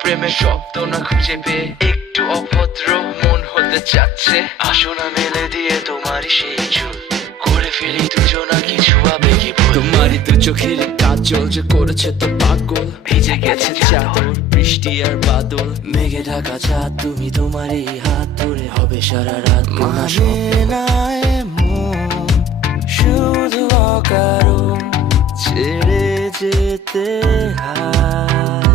প্রেমের শব্দ না খুঁজে পেয়ে একটু অভদ্র মন হতে চাচ্ছে। আসো না মেলে দিয়ে তোমারই সেই চুল, করে ফেলি দুজনা কিছু আবেগী ভুল। তোমারই দু চোখের কাজল যে করেছে তো পাগল, ভিজে গেছে চাদর বৃষ্টি আর বাদল, মেঘে ঢাকা চাঁদ তুমি তোমারই হাত ধরে হবে সারা রাত। মানে না এমন শুধু অকারণ ছেড়ে যেতে হয়।